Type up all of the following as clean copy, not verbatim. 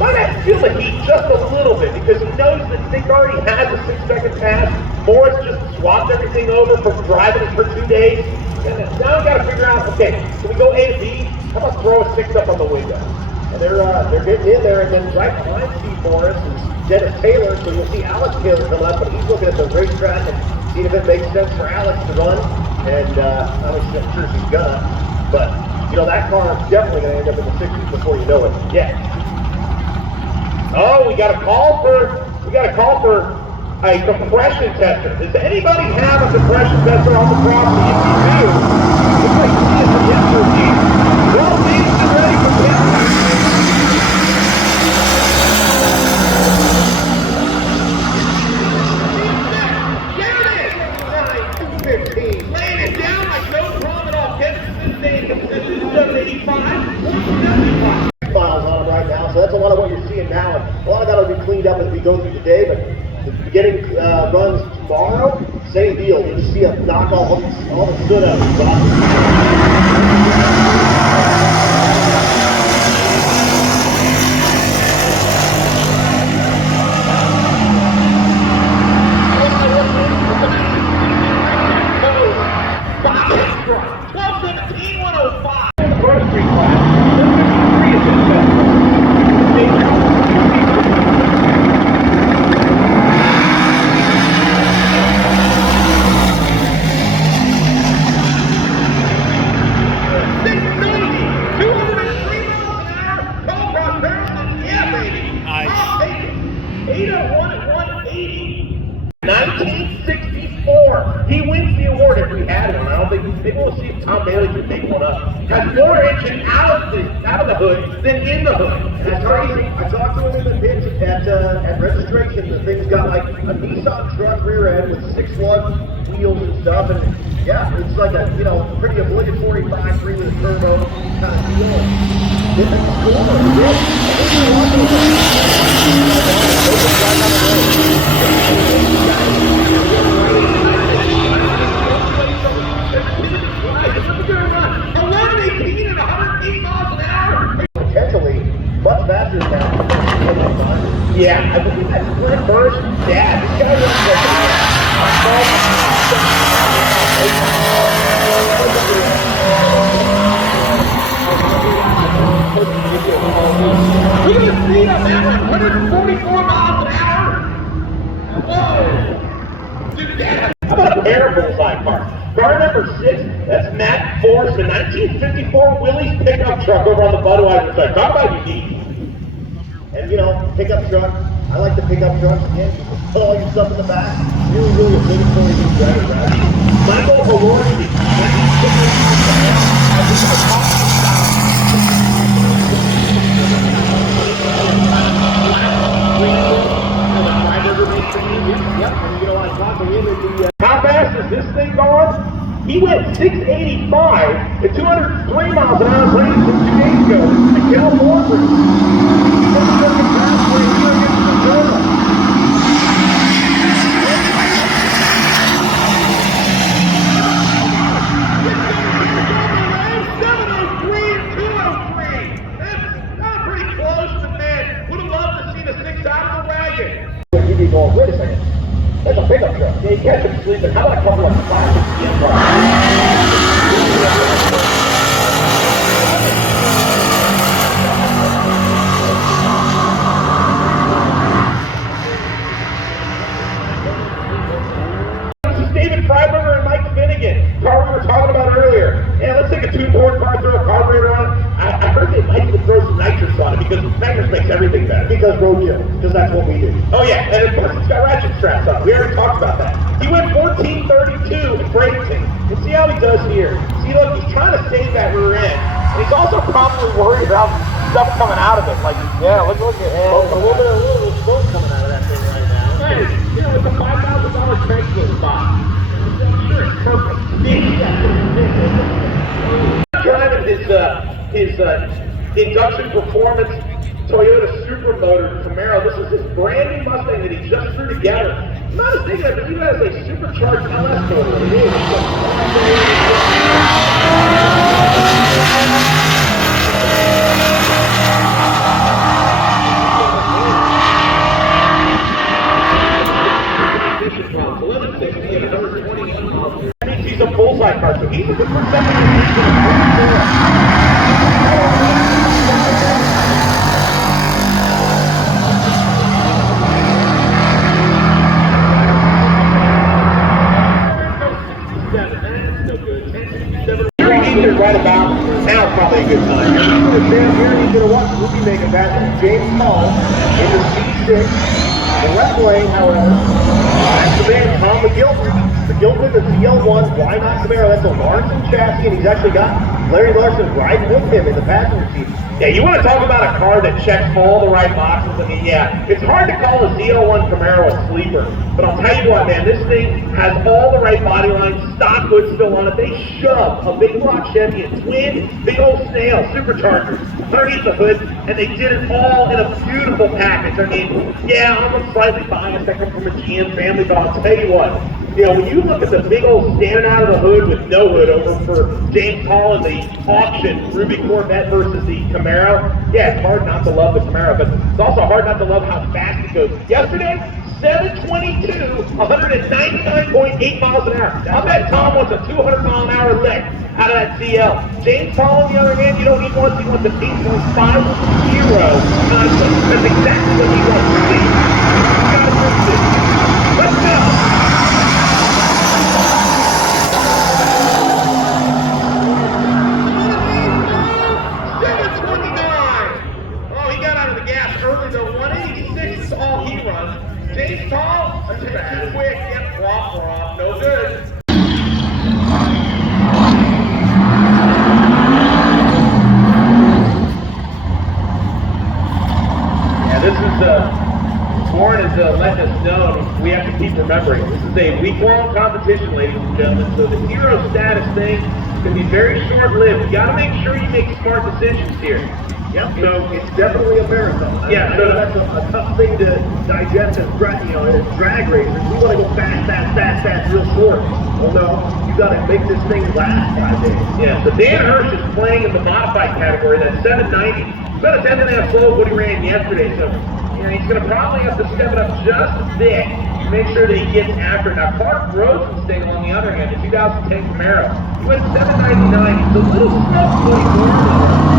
might have to feel the heat just a little bit because he knows that Nick already has a 6-second pass. Morris just swapped everything over from driving it for 2 days. And now we got to figure out, okay, can we go A to B? How about throw a 6 up on the window? And they're getting in there, and then right behind Steve Morris is Dennis Taylor, so you'll see Alex Taylor come up, but he's looking at the racetrack and seeing if it makes sense for Alex to run. And I'm sure she's gonna, but you know that car is definitely gonna end up in the 60s before you know it. Yeah. Oh, we got a call for a compression tester. Does anybody have a compression tester on the property? If you do, looks like you need some expertise. Well, these are ready for business. Laying it down like no problem at all. Kevin Smith saying 785, 175 miles on it right now, so that's a lot of what you're seeing now. And a lot of that will be cleaned up as we go through the day, but the beginning runs tomorrow, same deal. You'll just see a knock all the soot out of the has more engine out of the hood than in the hood. That's crazy. I talked to him in the pits at registration. The thing's got like a Nissan truck rear end with 6-lug wheels and stuff, and yeah, it's like a pretty obligatory 5.3 with a turbo kind of deal. It's potentially much faster than that. Yeah, I believe that's Glenn Burr's dad. This guy runs look at the speed on that one, 144 miles an hour. Whoa! Dude, that. How about a pair of bullseye cars? Car number 6, that's Matt Forrest, the 1954 Willys pickup truck over on the Budweiser side. Talk about unique. And pickup truck, I like the pickup trucks. Again, you can put all your stuff in the back. Really obligatory to drive around. Michael Halorski, 1954. How fast is this thing going? He went 685 at 203 miles an hour range from 2 days ago. This is Miguel Morgan. Going, wait a second, that's a pickup truck. Yeah, you catch him sleeping. How about a couple of classic GM cars? This is David Freiberger and Mike Finnegan. Car we were talking about earlier. Yeah, let's take a two-board car, throw a carburetor on it. I heard they might even throw some nitrous on it because nitrous makes everything better. Because roadkill, because that's what we do. Oh yeah, and plus it's got ratchet straps on it. We already talked about that. He went 1432 in racing. And see how he does here. See, look, he's trying to save that rear end. And he's also probably worried about stuff coming out of it. Like, yeah, look at him. A little bit of smoke coming out of that thing right now. Hey, it's a $5,000 Craigslist box. Sure, it's perfect. Driving his induction performance Toyota Supermotor Camaro. This is his brand new Mustang that he just threw together. I'm not as thinking of it, but he has a supercharged LS motor. It is. He's looking for second in the league in right about now, probably a good time. He's going to stand here and he's going to watch Ruby make a pass from James Hall into C6. The left lane, however, that's the man, Tom McGilvray. McGilvray, the CL1, why not Camaro? That's a Larson chassis, and he's actually got Larry Larson riding with him in the passenger seat. Yeah, you want to talk about a car that checks all the right boxes? I mean, yeah, it's hard to call a ZL1 Camaro a sleeper, but I'll tell you what, man, this thing has all the right body lines, stock hood still on it. They shove a big block Chevy, a twin, big old snail, superchargers underneath the hood, and they did it all in a beautiful package. I mean, yeah, I'm slightly biased. I come from a GM family, but I'll tell you what, you know, when you look at the big old standing out of the hood with no hood over for James Hall in the auction Ruby Corvette versus the Camaro, yeah, it's hard not to love the Camaro, but it's also hard not to love how fast it goes. Yesterday, 722, 199.8 miles an hour. I bet Tom wants a 200 mile an hour lick out of that CL. James Hall, on the other hand, you don't need one, he wants an 8.50 concept. That's exactly what he wants to see. Let's go! James Paul, too quick, yep, flop, no good. Yeah, this is, Warren is letting us know, we have to keep remembering, this is a week-long competition, ladies and gentlemen, so the hero status thing can be very short-lived. You gotta make sure you make smart decisions here. Yep, so it's definitely a marathon. Yeah, so that's a tough thing to digest as drag racers. We want to go fast, real short. Well, no, you got to make this thing last 5 days. Yeah, so Dan Hirsch is playing in the modified category, that's 790. He's about a 10.5 slow what he ran yesterday, so you know, he's going to probably have to step it up just a bit to make sure that he gets after it. Now, Clark Rosenstein, on the other hand, the 2010 Camaro, he went 799. He's a little slow for what he wanted.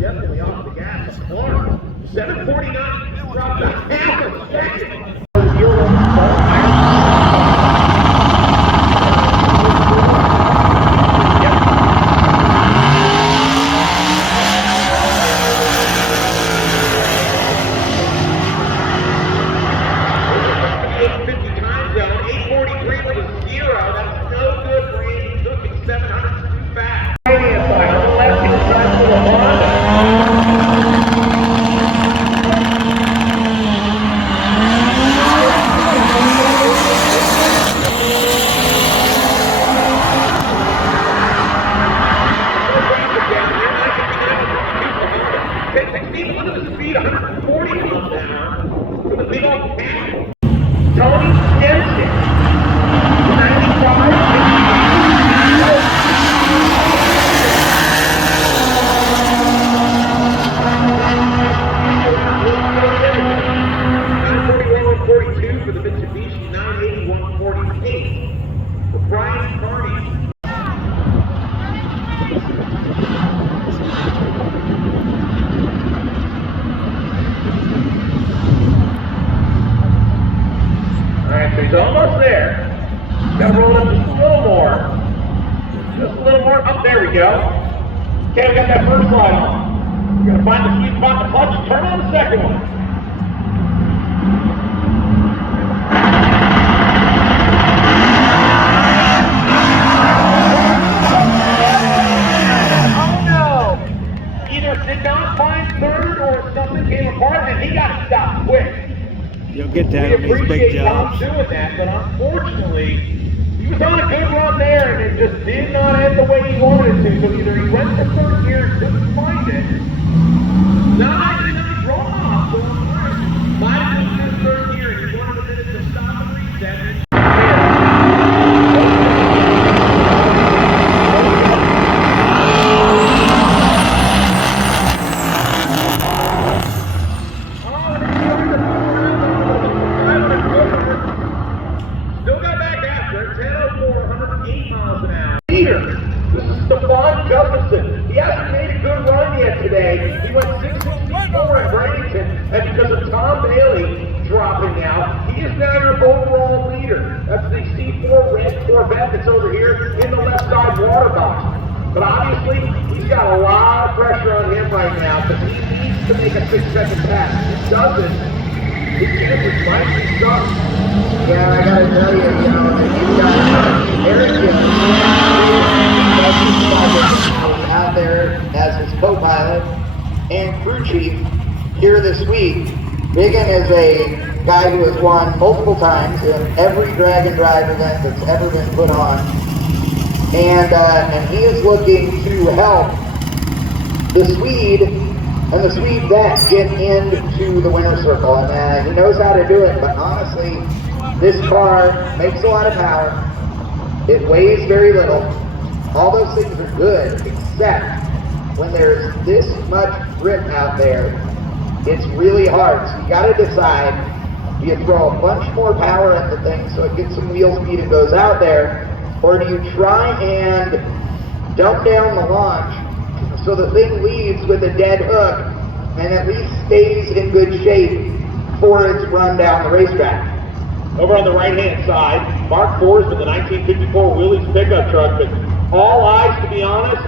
Definitely off the gas. 749 dropped a half a second. He's almost there. Got to roll up just a little more. Just a little more. Up, there we go. Okay, we got that first slide on. We're going to find the sweet spot in the clutch and turn on the second one. Oh no! Either did not find third or something came apart and he got stopped quick. You'll get that on these big jobs. Doing that, but unfortunately, he was on a good run there, and it just did not end the way he wanted it to. So either he went to third gear, couldn't find it. No, he did not draw off. So Corvette that's over here in the left side water box. But obviously, he's got a lot of pressure on him right now because he needs to make a 6-second pass. If he doesn't, his chances might be stuck. Yeah, I gotta tell you, he's got Eric out there as his co-pilot and crew chief here this week. Biggin is a guy who has won multiple times in every drag and drive event that's ever been put on. And he is looking to help the Swede and the Swede vet get into the winner's circle. And he knows how to do it, but honestly, this car makes a lot of power. It weighs very little. All those things are good, except when there's this much grip out there, it's really hard. So you gotta decide, do you throw a bunch more power at the thing so it gets some wheel speed and goes out there, or do you try and dump down the launch so the thing leaves with a dead hook and at least stays in good shape for its run down the racetrack? Over on the right-hand side, Mark Forsman, the 1954 Willys pickup truck, but all eyes, to be honest,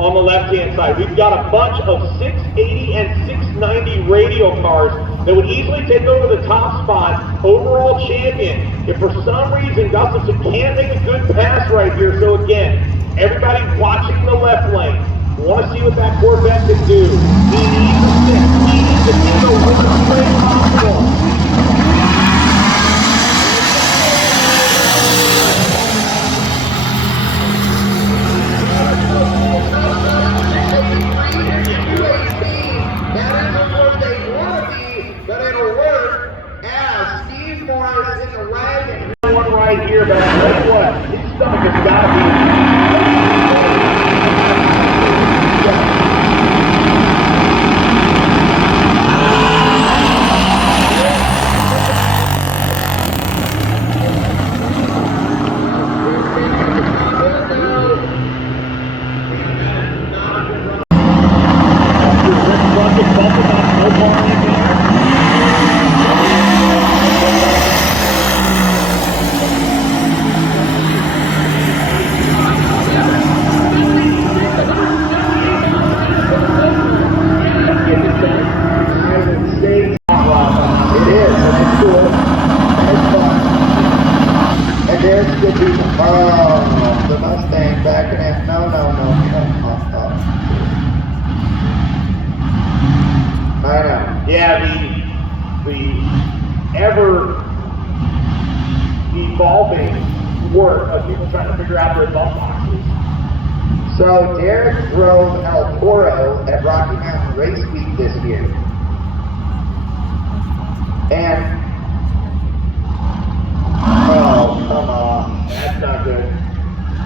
on the left-hand side. We've got a bunch of 680 and 690 radial cars that would easily take over the top spot, overall champion, if for some reason Gustafson can't make a good pass right here. So again, everybody watching the left lane, want to see what that Corvette can do. He needs a six. He needs to do the worst way possible. Right here, but I tell you what, his stomach has got to be. The Mustang backing it. No. I know. Yeah, the ever evolving work of people trying to figure out their bump boxes. So Derek drove El Toro at Rocky Mountain Race Week this year. And oh, come on. That's not good.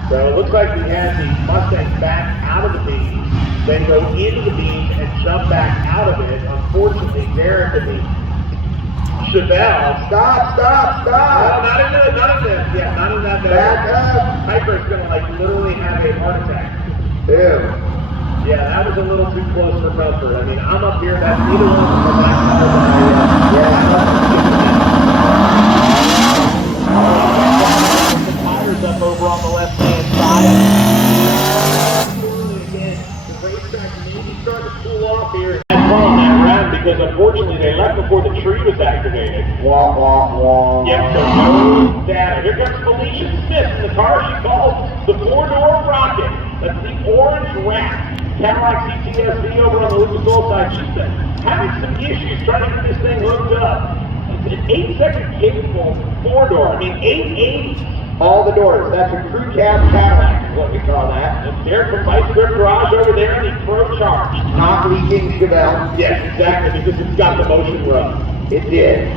So it looks like he has the Mustang back out of the beam, then go into the beam and jump back out of it. Unfortunately, Derek and the Chevelle. Stop. No, not in this. Yeah, not in that. Back up. Piper's gonna literally have a heart attack. Ew. Yeah, that was a little too close for comfort. I mean, I'm up here, that's neither one of the back up over on the left-hand side. Again, the racetrack maybe starting to cool off here. That's on that round because unfortunately they left before the tree was activated. Wah. Yep, so no data. Here comes Felicia Smith in the car she calls the four-door rocket. That's the orange wrap. Cadillac CTSV over on the Lucas Oil side. She's been having some issues trying to get this thing hooked up. It's an 8-second capable four-door. I mean, 880. All the doors. That's a crew cab Cadillac is what we call that. And Derek from Vice Grip Garage over there in the Pro Charge. Not leaking Chevelle. Yes, exactly, because it's got the motion rub. It did.